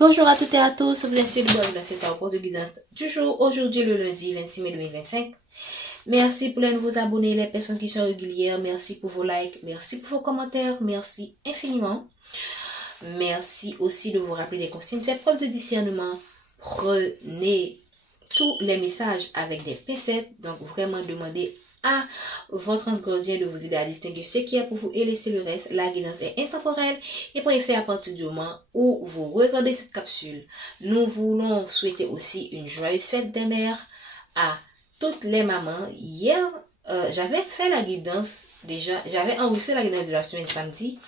Bonjour à toutes et à tous, vous êtes sur le blog de cette cours de guidance du jour, aujourd'hui le lundi 26 mai 2025. Merci pour les nouveaux abonnés, les personnes qui sont régulières, merci pour vos likes, merci pour vos commentaires, merci infiniment. Merci aussi de vous rappeler les consignes, faites preuve de discernement, prenez tous les messages avec des pincettes, donc vraiment demandez à votre ange gardien de vous aider à distinguer ce qui est pour vous et laisser le reste. La guidance est intemporelle et pour y faire à partir du moment où vous regardez cette capsule. Nous voulons souhaiter aussi une joyeuse fête des mères à toutes les mamans. Hier, j'avais fait la guidance déjà, j'avais enregistré la guidance de la semaine samedi.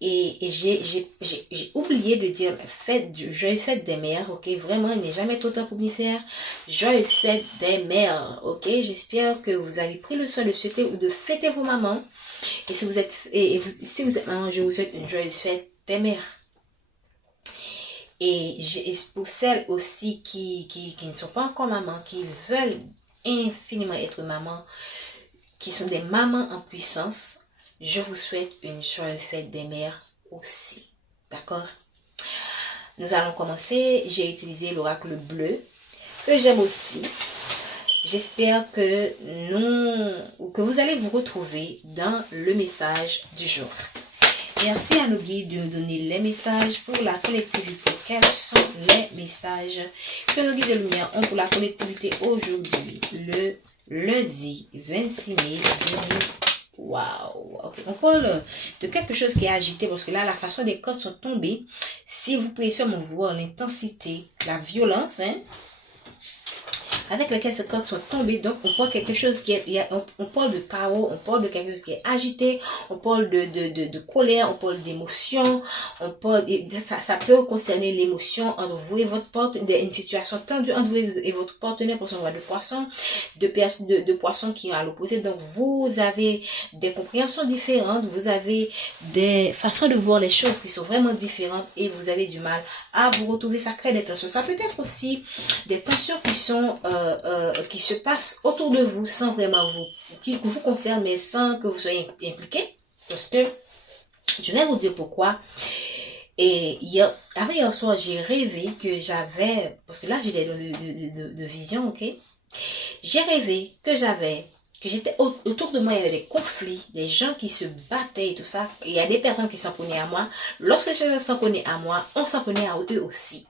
Et j'ai oublié de dire joyeuse fête des mères, ok? Vraiment, il n'est jamais trop tard pour bien faire. Joyeuse fête des mères, ok? J'espère que vous avez pris le soin de souhaiter ou de fêter vos mamans. Et si vous êtes maman, je vous souhaite une joyeuse fête des mères. Et pour celles aussi qui ne sont pas encore mamans, qui veulent infiniment être mamans, qui sont des mamans en puissance, je vous souhaite une joyeuse fête des mères aussi. D'accord? Nous allons commencer. J'ai utilisé l'oracle bleu, que j'aime aussi. J'espère que vous allez vous retrouver dans le message du jour. Merci à nos guides de nous donner les messages pour la collectivité. Quels sont les messages que nos guides de lumière ont pour la collectivité aujourd'hui, le lundi 26 mai 2020? Waouh, okay. On parle de quelque chose qui est agité parce que là, la façon des cartes sont tombées. Si vous pouvez seulement voir l'intensité, la violence, avec laquelle ces cartes sont tombées, donc on parle quelque chose qui est, on parle de chaos, on parle de quelque chose qui est agité, on parle de colère, on parle d'émotion, on parle, ça peut concerner l'émotion entre vous et votre partenaire, une situation tendue entre vous et votre partenaire pour son roi de poisson, de poissons qui sont à l'opposé. Donc vous avez des compréhensions différentes, vous avez des façons de voir les choses qui sont vraiment différentes et vous avez du mal à vous retrouver. Ça crée des tensions. Ça peut être aussi des tensions qui se passent autour de vous sans vraiment qui vous concernent, mais sans que vous soyez impliqué. Parce que je vais vous dire pourquoi. Et hier soir, j'ai rêvé que j'avais, parce que là j'ai des dons de vision, ok. J'ai rêvé que j'étais autour de moi, il y avait des conflits, des gens qui se battaient et tout ça. Il y a des personnes qui s'en prenaient à moi. Lorsque les gens s'en prenaient à moi, on s'en prenait à eux aussi.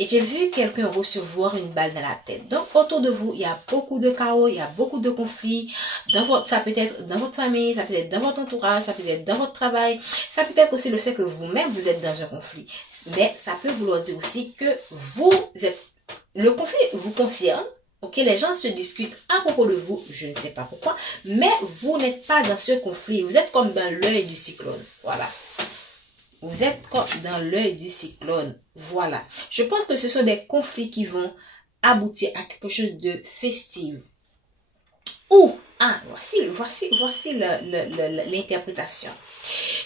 Et j'ai vu quelqu'un recevoir une balle dans la tête. Donc, autour de vous, il y a beaucoup de chaos, il y a beaucoup de conflits. Ça peut être dans votre famille, ça peut être dans votre entourage, ça peut être dans votre travail. Ça peut être aussi le fait que vous-même, vous êtes dans un conflit. Mais ça peut vouloir dire aussi que le conflit vous concerne. Ok, les gens se discutent à propos de vous, je ne sais pas pourquoi, mais vous n'êtes pas dans ce conflit. Vous êtes comme dans l'œil du cyclone. Voilà. Vous êtes comme dans l'œil du cyclone. Voilà. Je pense que ce sont des conflits qui vont aboutir à quelque chose de festif. Voici l'interprétation.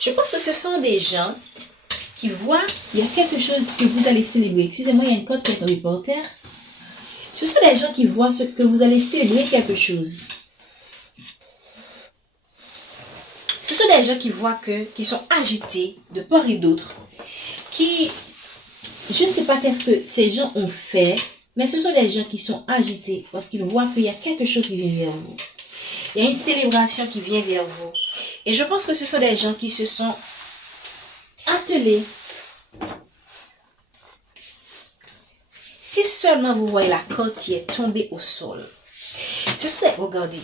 Je pense que ce sont des gens qui voient, il y a quelque chose que vous allez célébrer. Excusez-moi, il y a une corde qui est tombée par terre. Ce sont des gens qui voient ce que vous allez célébrer quelque chose. Ce sont des gens qui voient qui sont agités de part et d'autre. Je ne sais pas qu'est-ce que ces gens ont fait, mais ce sont des gens qui sont agités parce qu'ils voient qu'il y a quelque chose qui vient vers vous. Il y a une célébration qui vient vers vous. Et je pense que ce sont des gens qui se sont attelés. Si seulement vous voyez la corde qui est tombée au sol, regardez,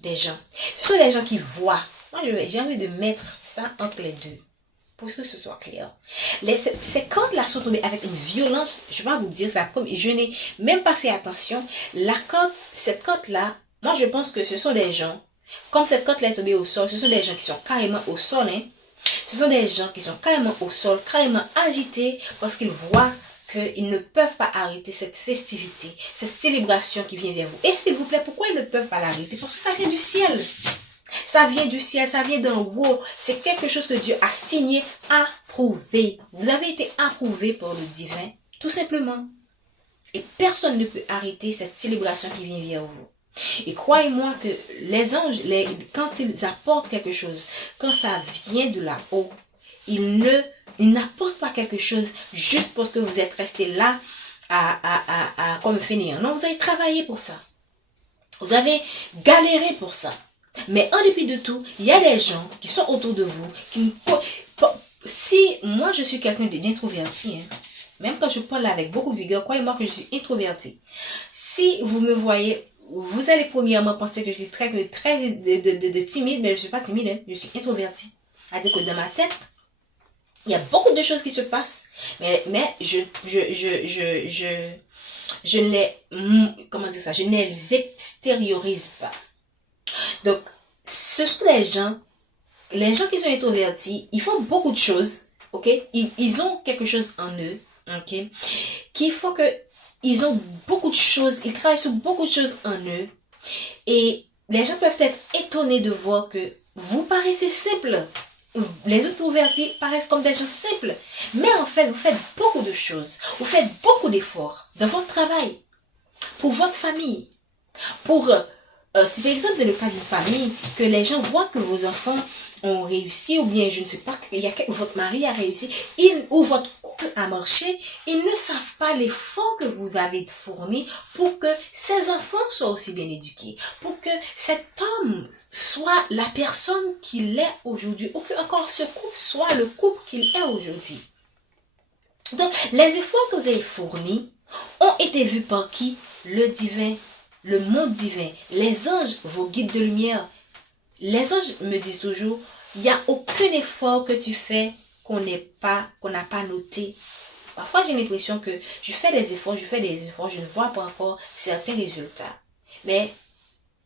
des gens. Ce sont des gens qui voient. Moi, j'ai envie de mettre ça entre les deux pour que ce soit clair. Ces cordes-là sont tombées avec une violence. Je vais vous dire ça comme je n'ai même pas fait attention. Cette corde-là, moi, je pense que ce sont des gens, comme cette corde-là est tombée au sol, ce sont des gens qui sont carrément au sol. Ce sont des gens qui sont carrément au sol, carrément agités parce qu'ils voient qu'ils ne peuvent pas arrêter cette festivité, cette célébration qui vient vers vous. Et s'il vous plaît, pourquoi ils ne peuvent pas l'arrêter? Parce que ça vient du ciel. Ça vient du ciel, ça vient d'en haut. C'est quelque chose que Dieu a signé, approuvé. Vous avez été approuvé par le divin, tout simplement. Et personne ne peut arrêter cette célébration qui vient vers vous. Et croyez-moi que les anges, quand ils apportent quelque chose, quand ça vient de là-haut, ils n'apportent pas avoir quelque chose juste parce que vous êtes resté là comme finir. Non, vous avez travaillé pour ça. Vous avez galéré pour ça. Mais en dépit de tout, il y a des gens qui sont autour de vous. Si moi je suis quelqu'un d'introverti, hein, même quand je parle avec beaucoup de vigueur, croyez-moi que je suis introverti. Si vous me voyez, vous allez premièrement penser que je suis très timide, mais je ne suis pas timide, hein, je suis introverti. C'est-à-dire que dans ma tête, il y a beaucoup de choses qui se passent, mais je ne les, comment dire ça, je ne les extériorise pas. Donc, ce sont les gens qui sont introvertis, ils font beaucoup de choses, ok? Ils ont quelque chose en eux, ok? Qui font que ils ont beaucoup de choses, ils travaillent sur beaucoup de choses en eux. Et les gens peuvent être étonnés de voir que vous paraissez simple. Les introvertis paraissent comme des gens simples. Mais en fait, vous faites beaucoup de choses. Vous faites beaucoup d'efforts dans votre travail, pour votre famille, pour... c'est par exemple dans le cas d'une famille que les gens voient que vos enfants ont réussi, ou bien je ne sais pas, votre mari a réussi, ou votre couple a marché, ils ne savent pas l'effort que vous avez fourni pour que ces enfants soient aussi bien éduqués, pour que cet homme soit la personne qu'il est aujourd'hui, ou que encore ce couple soit le couple qu'il est aujourd'hui. Donc, les efforts que vous avez fournis ont été vus par qui? Le divin. Le monde divin, les anges, vos guides de lumière. Les anges me disent toujours, il n'y a aucun effort que tu fais qu'on n'a pas noté. Parfois, j'ai l'impression que je fais des efforts, je ne vois pas encore certains résultats. Mais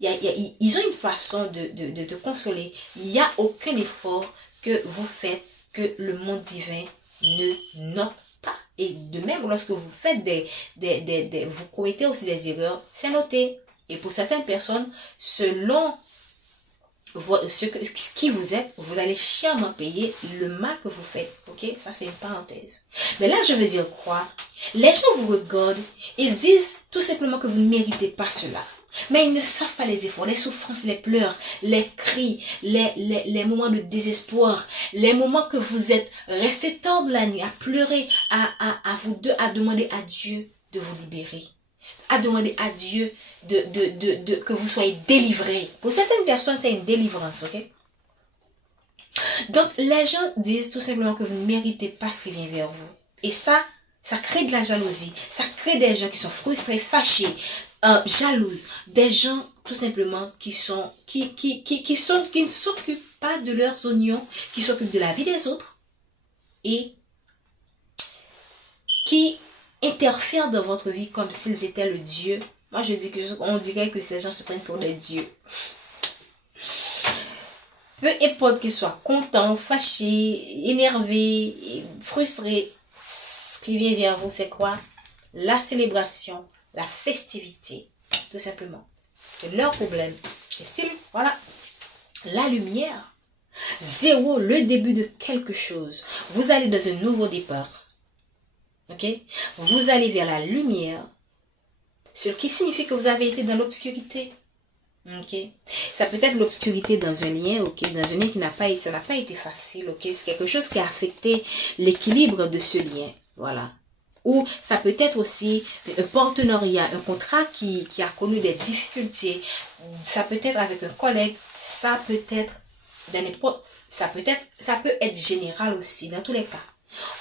ils ont une façon de te consoler. Il n'y a aucun effort que vous faites que le monde divin ne note pas. Et de même, lorsque vous faites vous commettez aussi des erreurs, c'est noté. Et pour certaines personnes, selon qui vous êtes, vous allez chèrement payer le mal que vous faites. Ok? Ça, c'est une parenthèse. Mais là, je veux dire quoi? Les gens vous regardent, ils disent tout simplement que vous ne méritez pas cela. Mais ils ne savent pas les efforts, les souffrances, les pleurs, les cris, les moments de désespoir, les moments que vous êtes restés tard de la nuit à pleurer, à demander à Dieu de vous libérer, à demander à Dieu que vous soyez délivrés. Pour certaines personnes, c'est une délivrance, ok? Donc, les gens disent tout simplement que vous ne méritez pas ce qui vient vers vous. Et ça crée de la jalousie. Ça crée des gens qui sont frustrés, fâchés, jalouses, des gens tout simplement qui ne s'occupent pas de leurs oignons, qui s'occupent de la vie des autres et qui interfèrent dans votre vie comme s'ils étaient le Dieu. Moi, on dirait que ces gens se prennent pour des dieux. Peu importe qu'ils soient contents, fâchés, énervés, frustrés, ce qui vient vers vous, c'est quoi? La célébration, la festivité, tout simplement. C'est leur problème. Et si, voilà, la lumière, zéro, le début de quelque chose. Vous allez dans un nouveau départ. Ok? Vous allez vers la lumière, ce qui signifie que vous avez été dans l'obscurité. Ok? Ça peut être l'obscurité dans un lien, ok? Dans un lien ça n'a pas été facile, ok? C'est quelque chose qui a affecté l'équilibre de ce lien. Voilà. Ou ça peut être aussi un partenariat, un contrat qui a connu des difficultés. Ça peut être avec un collègue, ça peut être ça peut être général aussi, dans tous les cas.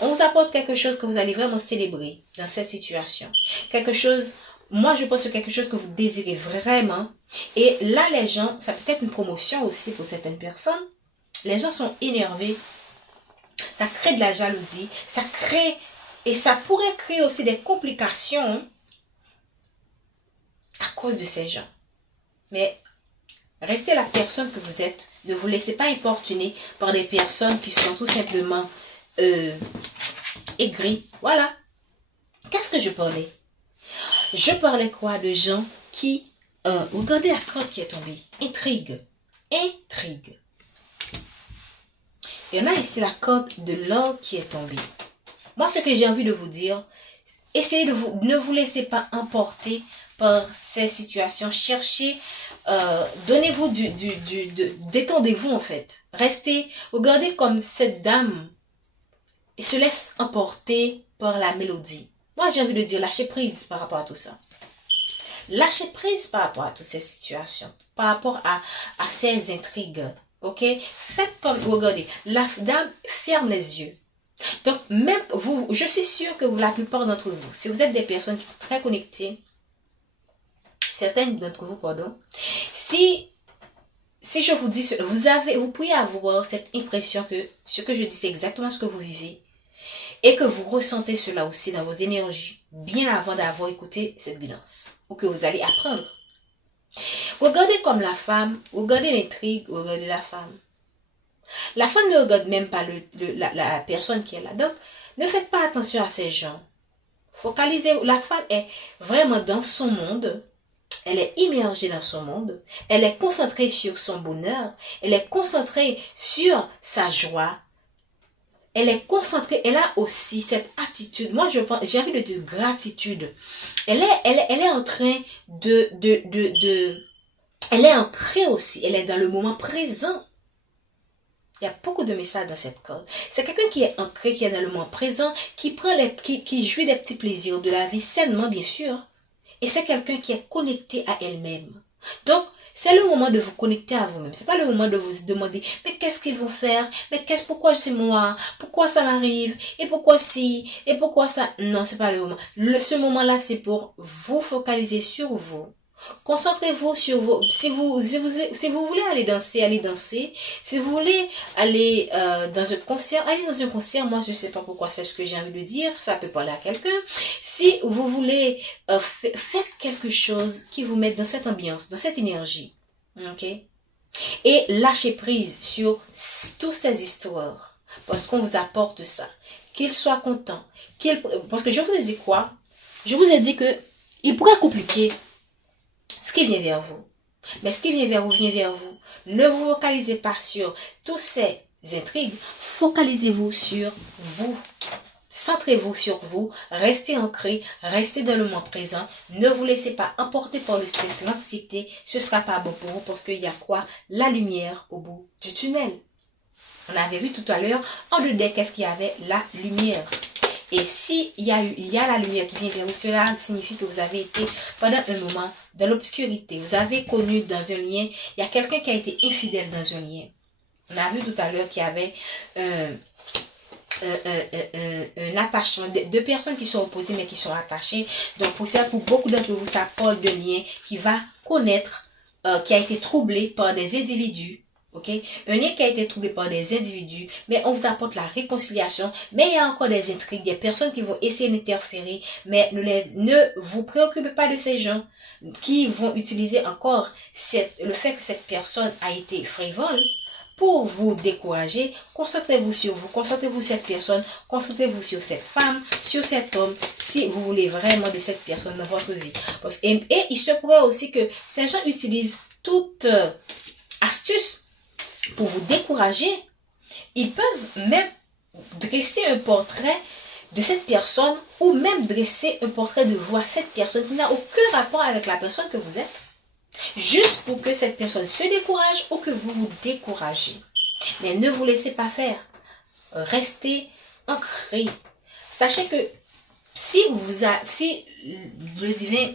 On vous apporte quelque chose que vous allez vraiment célébrer dans cette situation. Quelque chose, moi je pense que quelque chose que vous désirez vraiment. Et là, les gens, ça peut être une promotion aussi pour certaines personnes. Les gens sont énervés. Ça crée de la jalousie. Et ça pourrait créer aussi des complications à cause de ces gens. Mais restez la personne que vous êtes. Ne vous laissez pas importuner par des personnes qui sont tout simplement aigries. Voilà. Qu'est-ce que je parlais? Je parlais quoi? De gens qui... regardez la carte qui est tombée. Intrigue. Intrigue. Et on a ici la carte de l'or qui est tombée. Moi, ce que j'ai envie de vous dire, essayez ne vous laissez pas emporter par ces situations. Cherchez, donnez-vous détendez-vous en fait. Restez, regardez comme cette dame et se laisse emporter par la mélodie. Moi, j'ai envie de dire lâcher prise par rapport à tout ça. Lâchez prise par rapport à toutes ces situations, par rapport à ces intrigues. Ok? Faites comme, regardez, la dame ferme les yeux. Donc, même vous, je suis sûre que la plupart d'entre vous, si vous êtes des personnes qui sont très connectées, certaines d'entre vous, pardon, si je vous dis, vous pouvez avoir cette impression que ce que je dis, c'est exactement ce que vous vivez et que vous ressentez cela aussi dans vos énergies, bien avant d'avoir écouté cette guidance, ou que vous allez apprendre. Regardez comme la femme, regardez l'intrigue, regardez la femme. La femme ne regarde même pas la personne qui est là. Donc, ne faites pas attention à ces gens. Focalisez, la femme est vraiment dans son monde. Elle est immergée dans son monde. Elle est concentrée sur son bonheur. Elle est concentrée sur sa joie. Elle est concentrée. Elle a aussi cette attitude. Moi, j'ai envie de dire gratitude. Elle est en train elle est ancrée aussi. Elle est dans le moment présent. Il y a beaucoup de messages dans cette corde. C'est quelqu'un qui est ancré, qui est dans le moment présent, qui jouit des petits plaisirs de la vie sainement, bien sûr. Et c'est quelqu'un qui est connecté à elle-même. Donc, c'est le moment de vous connecter à vous-même. C'est pas le moment de vous demander, mais qu'est-ce qu'ils vont faire? Pourquoi c'est moi? Pourquoi ça m'arrive? Et pourquoi si? Et pourquoi ça? Non, c'est pas le moment. Ce moment-là, c'est pour vous focaliser sur vous. Concentrez-vous sur vous. Si vous voulez aller danser, allez danser. Si vous voulez aller dans un concert, allez dans un concert. Moi, je ne sais pas pourquoi c'est ce que j'ai envie de dire. Ça peut parler à quelqu'un. Si vous voulez, faites quelque chose qui vous mette dans cette ambiance, dans cette énergie. Ok? Et lâchez prise sur toutes ces histoires. Parce qu'on vous apporte ça. Qu'il soit content. Parce que je vous ai dit quoi? Je vous ai dit que il pourrait compliquer ce qui vient vers vous. Mais ce qui vient vers vous, vient vers vous. Ne vous focalisez pas sur toutes ces intrigues. Focalisez-vous sur vous. Centrez-vous sur vous. Restez ancré. Restez dans le moment présent. Ne vous laissez pas emporter par le stress, l'anxiété. Ce ne sera pas bon pour vous parce qu'il y a quoi? La lumière au bout du tunnel. On avait vu tout à l'heure, en dedans, qu'est-ce qu'il y avait? La lumière. Et s'il y a la lumière qui vient vers vous, cela signifie que vous avez été pendant un moment dans l'obscurité. Vous avez connu dans un lien, il y a quelqu'un qui a été infidèle dans un lien. On a vu tout à l'heure qu'il y avait un attachement, deux personnes qui sont opposées mais qui sont attachées. Donc pour beaucoup d'entre vous, ça parle de lien qui va connaître, qui a été troublé par des individus. Ok, un lien qui a été troublé par des individus, mais on vous apporte la réconciliation, mais il y a encore des intrigues, des personnes qui vont essayer d'interférer, mais ne vous préoccupez pas de ces gens qui vont utiliser encore le fait que cette personne a été frivole pour vous décourager. Concentrez-vous sur vous, concentrez-vous sur cette personne, concentrez-vous sur cette femme, sur cet homme, si vous voulez vraiment de cette personne dans votre vie. Et il se pourrait aussi que ces gens utilisent toute astuce pour vous décourager. Ils peuvent même dresser un portrait de cette personne ou même dresser un portrait de vous à cette personne qui n'a aucun rapport avec la personne que vous êtes, juste pour que cette personne se décourage ou que vous vous découragez. Mais ne vous laissez pas faire. Restez ancré. Sachez que si le divin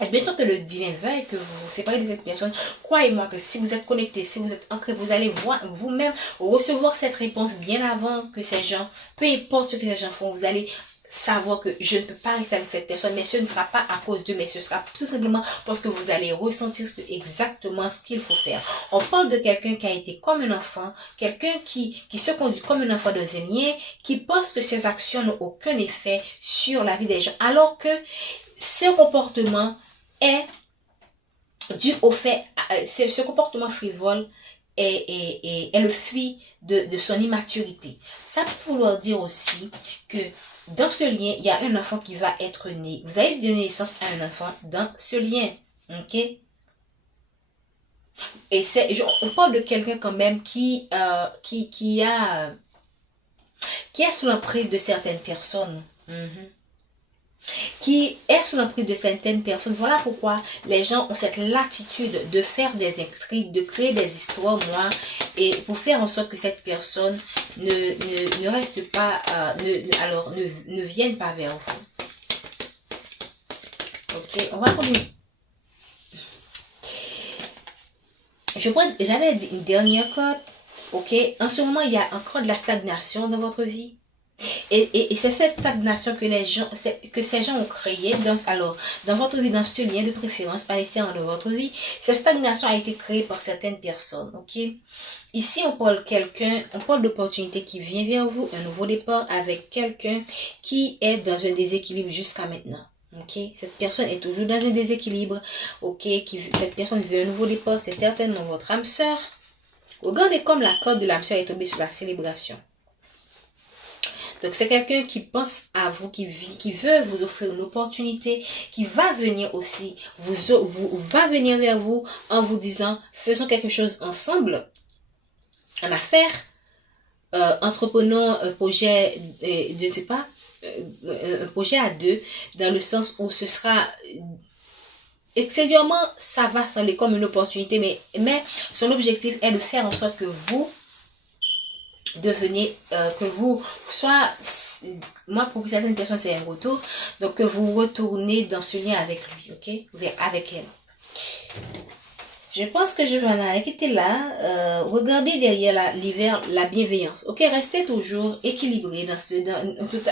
admettons que le divin veuille que vous vous séparez de cette personne, croyez-moi que si vous êtes connecté, si vous êtes ancré, vous allez vous-même recevoir cette réponse bien avant que ces gens, peu importe ce que ces gens font, vous allez savoir que je ne peux pas rester avec cette personne, mais ce ne sera pas à cause d'eux, mais ce sera tout simplement parce que vous allez ressentir exactement ce qu'il faut faire. On parle de quelqu'un qui a été comme un enfant, quelqu'un qui se conduit comme un enfant dans un lien, qui pense que ses actions n'ont aucun effet sur la vie des gens, alors que ce comportement est dû au fait, ce comportement frivole est le fruit de son immaturité. Ça peut vouloir dire aussi que dans ce lien, il y a un enfant qui va être né. Vous allez donner naissance à un enfant dans ce lien. Ok? Et on parle de quelqu'un quand même qui est sous l'emprise de certaines personnes. qui est sous l'emprise de certaines personnes. Voilà pourquoi les gens ont cette latitude de faire des intrigues, de créer des histoires, et pour faire en sorte que cette personne ne reste pas, ne vienne pas vers vous. Ok, on va continuer. J'avais dit une dernière carte. Ok, en ce moment, il y a encore de la stagnation dans votre vie. Et c'est cette stagnation que ces gens ont créée dans votre vie, dans ce lien de préférence, pas laissé dans votre vie. Cette stagnation a été créée par certaines personnes, ok? Ici, on parle d'opportunité qui vient vers vous, un nouveau départ avec quelqu'un qui est dans un déséquilibre jusqu'à maintenant. Ok, cette personne est toujours dans un déséquilibre. Ok, cette personne veut un nouveau départ, c'est certainement votre âme sœur. Regardez comme la carte de l'âme sœur est tombée sur la célébration. Donc, c'est quelqu'un qui pense à vous, qui veut vous offrir une opportunité, qui va venir aussi, va venir vers vous en vous disant, faisons quelque chose ensemble, en affaires, entreprenons un projet, je ne sais pas, un projet à deux, dans le sens où ce sera, extérieurement, ça va sembler comme une opportunité, mais son objectif est de faire en sorte que vous devenez, que vous soit, moi pour certaines personnes c'est un retour, donc que vous retournez dans ce lien avec lui, ok, avec elle. Je pense que je vais en arrêter là. Regardez derrière la bienveillance, ok, restez toujours équilibré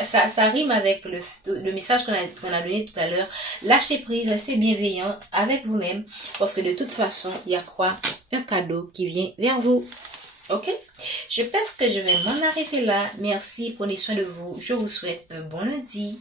ça rime avec le message qu'on a donné tout à l'heure. Lâchez prise, restez bienveillant avec vous-même, parce que de toute façon il y a quoi, un cadeau qui vient vers vous. Ok, je pense que je vais m'en arrêter là. Merci, prenez soin de vous. Je vous souhaite un bon lundi.